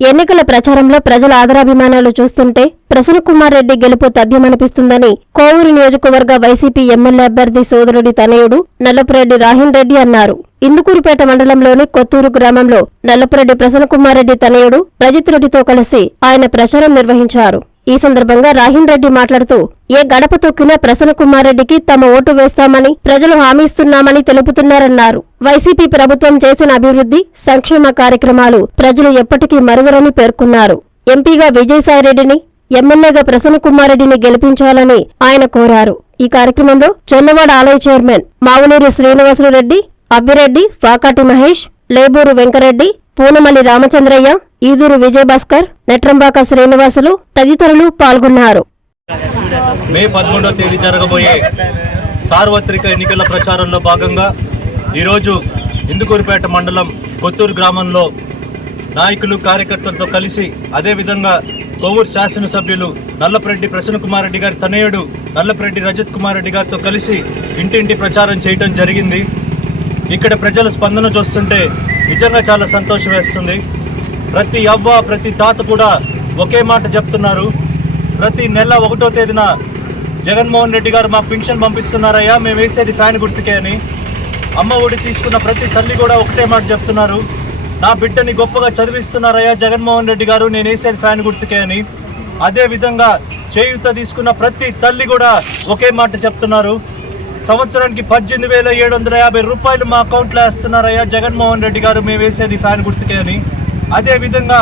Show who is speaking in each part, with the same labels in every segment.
Speaker 1: ఎన్నికల ప్రచారంలో ప్రజల ఆదరాభిమానాలు చూస్తుంటే ప్రసన్న కుమార్ రెడ్డి గెలుపు తథ్యమనిపిస్తుందని కోవూరు నియోజకవర్గ వైసీపీ ఎమ్మెల్యే అభ్యర్థి సోదరుడి తనయుడు నల్లపురెడ్డి రాహిన్ రెడ్డి అన్నారు. ఇందుకూరుపేట మండలంలోని కొత్తూరు గ్రామంలో నల్లపురెడ్డి ప్రసన్న కుమార్ రెడ్డి తనయుడు రజిత్ రెడ్డితో కలిసి ఆయన ప్రచారం నిర్వహించారు. ఈ సందర్భంగా రాహిన్ రెడ్డి మాట్లాడుతూ ఏ గడప తొక్కినా ప్రసన్న కుమార్ రెడ్డికి తమ ఓటు వేస్తామని ప్రజలు హామీస్తున్నామని తెలుపుతున్నారన్నారు. వైసీపీ ప్రభుత్వం చేసిన అభివృద్ధి సంక్షేమ కార్యక్రమాలు ప్రజలు ఎప్పటికీ మరువరని పేర్కొన్నారు. ఎంపీగా విజయసాయిరెడ్డిని ఎమ్మెల్యేగా ప్రసన్న కుమార్ రెడ్డిని గెలిపించాలని ఆయన కోరారు. ఈ కార్యక్రమంలో చొన్నవాడ ఆలయ చైర్మన్ మావునూరు శ్రీనివాసులు రెడ్డి అబ్బిరెడ్డి వాకాటి మహేష్ లేబూరు వెంకరెడ్డి పూనమల్లి రామచంద్రయ్య ఈదూరు విజయభాస్కర్ నెట్రంబాక శ్రీనివాసులు తదితరులు పాల్గొన్నారు.
Speaker 2: మే పదమూడవ తేదీ జరగబోయే సార్వత్రిక ఎన్నికల ప్రచారంలో భాగంగా ఈరోజు ఇందుకూరుపేట మండలం కొత్తూరు గ్రామంలో నాయకులు కార్యకర్తలతో కలిసి అదేవిధంగా కోవూరు శాసనసభ్యులు నల్లపరెడ్డి ప్రసన్న కుమార్ రెడ్డి గారి తనయుడు నల్లపరెడ్డి రజత్ కుమార్ రెడ్డి గారితో కలిసి ఇంటింటి ప్రచారం చేయడం జరిగింది. ఇక్కడ ప్రజల స్పందన చూస్తుంటే నిజంగా చాలా సంతోషం వేస్తుంది. ప్రతి అవ్వ ప్రతి తాత కూడా ఒకే మాట చెప్తున్నారు. ప్రతి నెల ఒకటో తేదీన జగన్మోహన్ రెడ్డి గారు మాకు పెన్షన్ పంపిస్తున్నారయ్యా మేము వేసేది ఫ్యాన్ గుర్తుకే అని. అమ్మ ఒడి తీసుకున్న ప్రతి తల్లి కూడా ఒకటే మాట చెప్తున్నారు. నా బిడ్డని గొప్పగా చదివిస్తున్నారయ్యా జగన్మోహన్ రెడ్డి గారు నేను వేసేది ఫ్యాన్ గుర్తుకే అని. అదే విధంగా చేయూత తీసుకున్న ప్రతి తల్లి కూడా ఒకే మాట చెప్తున్నారు. సంవత్సరానికి పద్దెనిమిది వేల ఏడు వందల యాభై రూపాయలు మా అకౌంట్లో వేస్తున్నారయ్యా. జగన్మోహన్ రెడ్డి గారు మేము వేసేది ఫ్యాన్ గుర్తుకే అని. అదేవిధంగా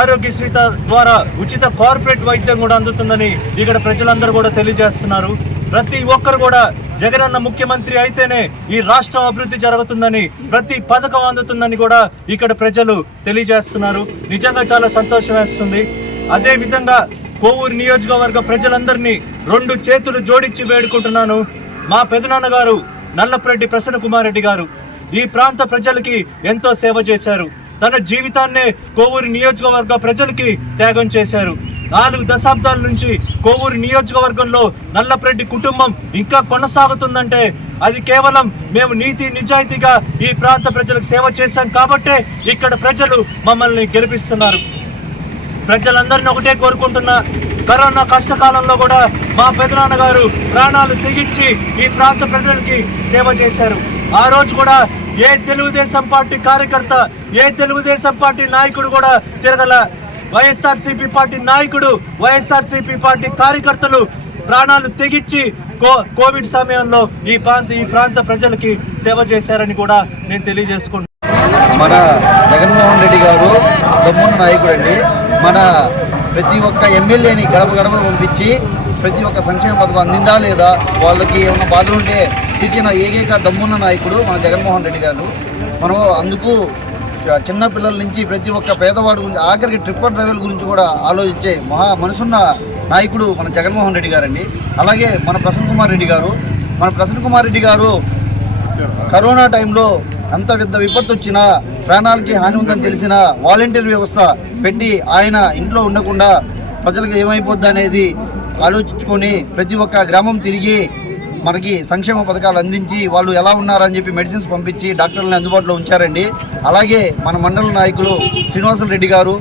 Speaker 2: ఆరోగ్యశ్రీ ద్వారా ఉచిత కార్పొరేట్ వైద్యం కూడా అందుతుందని ఇక్కడ ప్రజలందరూ కూడా తెలియజేస్తున్నారు. ప్రతి ఒక్కరు కూడా జగనన్న ముఖ్యమంత్రి అయితేనే ఈ రాష్ట్రం అభివృద్ధి జరుగుతుందని ప్రతి పథకం అందుతుందని కూడా ఇక్కడ ప్రజలు తెలియజేస్తున్నారు. నిజంగా చాలా సంతోషం వేస్తుంది. అదే విధంగా కోవూరు నియోజకవర్గ ప్రజలందరినీ రెండు చేతులు జోడించి వేడుకుంటున్నాను. మా పెదనాన్న గారు నల్లపురెడ్డి ప్రసన్న కుమార్ రెడ్డి గారు ఈ ప్రాంత ప్రజలకి ఎంతో సేవ చేశారు. తన జీవితాన్నే కోవూరు నియోజకవర్గ ప్రజలకి త్యాగం చేశారు. నాలుగు దశాబ్దాల నుంచి కోవూరు నియోజకవర్గంలో నల్లపరెడ్డి కుటుంబం ఇంకా కొనసాగుతుందంటే అది కేవలం మేము నీతి నిజాయితీగా ఈ ప్రాంత ప్రజలకు సేవ చేశాం కాబట్టే ఇక్కడ ప్రజలు మమ్మల్ని గెలిపిస్తున్నారు. ప్రజలందరినీ ఒకటే కోరుకుంటున్నా కరోనా కష్టకాలంలో కూడా మా పెదనాన్న గారు ప్రాణాలు తెగించి ఈ ప్రాంత ప్రజలకి సేవ చేశారు. ఆ రోజు కూడా ఏ తెలుగుదేశం పార్టీ కార్యకర్త ఏ తెలుగుదేశం పార్టీ నాయకుడు కూడా తిరగల వైఎస్ఆర్సీపీ పార్టీ నాయకుడు వైఎస్ఆర్సీపీ పార్టీ కార్యకర్తలు ప్రాణాలు తెగించి కో కోవిడ్ సమయంలో ఈ ప్రాంత ఈ ప్రాంత ప్రజలకి సేవ చేశారని కూడా నేను తెలియజేసుకుంటున్నాను
Speaker 3: మన జగన్మోహన్ రెడ్డి గారు దమ్మున్న నాయకుడు అండి మన ప్రతి ఒక్క ఎమ్మెల్యేని గడప గడపలు పంపించి ప్రతి ఒక్క సంక్షేమ పథకం అందిందా లేదా వాళ్ళకి ఏమైనా బాధలు ఉంటే తీర్చిన ఏకైక దమ్మున్న నాయకుడు మన జగన్మోహన్ రెడ్డి గారు. మనం అందుకు చిన్నపిల్లల నుంచి ప్రతి ఒక్క పేదవాడు గురించి ఆఖరికి ట్రిప్పర్ డ్రైవర్ గురించి కూడా ఆలోచించే మహా మనసున్న నాయకుడు మన జగన్మోహన్ రెడ్డి గారండి. అలాగే మన ప్రసన్న కుమార్ రెడ్డి గారు. మన ప్రసన్న కుమార్ రెడ్డి గారు కరోనా టైంలో అంత పెద్ద విపత్తు వచ్చినా ప్రాణాలకి హాని ఉందని తెలిసిన వాలంటీర్ వ్యవస్థ పెట్టి ఆయన ఇంట్లో ఉండకుండా ప్రజలకు ఏమైపోద్ది అనేది ఆలోచించుకొని ప్రతి ఒక్క గ్రామం తిరిగి మనకి సంక్షేమ పథకాలు అందించి వాళ్ళు ఎలా ఉన్నారని చెప్పి మెడిసిన్స్ పంపించి డాక్టర్లను అందుబాటులో ఉంచారండి. అలాగే మన మండల నాయకులు శ్రీనివాసులు రెడ్డి గారు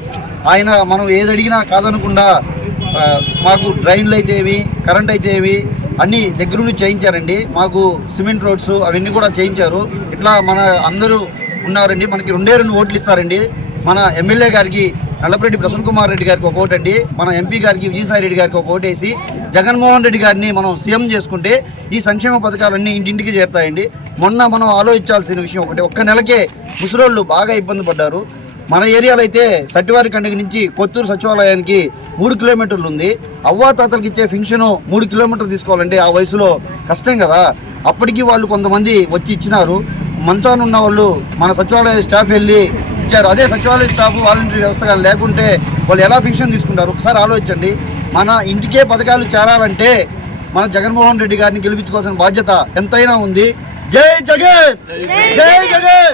Speaker 3: ఆయన మనం ఏది అడిగినా కాదనకుండా మాకు డ్రైన్లు అయితే ఏవి కరెంట్ అయితే ఏవి అన్నీ దగ్గరుండి చేయించారండి. మాకు సిమెంట్ రోడ్స్ అవన్నీ కూడా చేయించారు. ఇట్లా మన అందరూ ఉన్నారండి. మనకి రెండే రెండు ఓట్లు ఇస్తారండి. మన ఎమ్మెల్యే గారికి నల్లపరెడ్డి ప్రసన్న కుమార్ రెడ్డి గారికి ఒక ఓటు అండి మన ఎంపీ గారికి విజయసాయి రెడ్డి గారికి ఒక ఓటు వేసి జగన్మోహన్ రెడ్డి గారిని మనం సీఎం చేసుకుంటే ఈ సంక్షేమ పథకాలన్నీ ఇంటింటికి చేరుతాయండి. మొన్న మనం ఆలోచించాల్సిన విషయం ఒకటి ఒక్క నెలకే ముసలోళ్ళు బాగా ఇబ్బంది పడ్డారు. మన ఏరియాలో అయితే సట్టివారి కండగ నుంచి కొత్తూరు సచివాలయానికి మూడు కిలోమీటర్లు ఉంది. అవ్వాతాతలకు ఇచ్చే ఫింక్షన్ మూడు కిలోమీటర్లు తీసుకోవాలంటే ఆ వయసులో కష్టం కదా. అప్పటికి వాళ్ళు కొంతమంది వచ్చి ఇచ్చినారు. మంచాన ఉన్న వాళ్ళు మన సచివాలయ స్టాఫ్ వెళ్ళి ఇచ్చారు. అదే సచివాలయ స్టాఫ్ వాలంటీర్ వ్యవస్థ కానీ లేకుంటే వాళ్ళు ఎలా ఫింక్షన్ తీసుకుంటారు? ఒకసారి ఆలోచించండి. మన ఇంటికే పథకాలు చేరాలంటే మన జగన్మోహన్ రెడ్డి గారిని గెలిపించుకోవాల్సిన బాధ్యత ఎంతైనా ఉంది. జై జగన్! జై జగన్!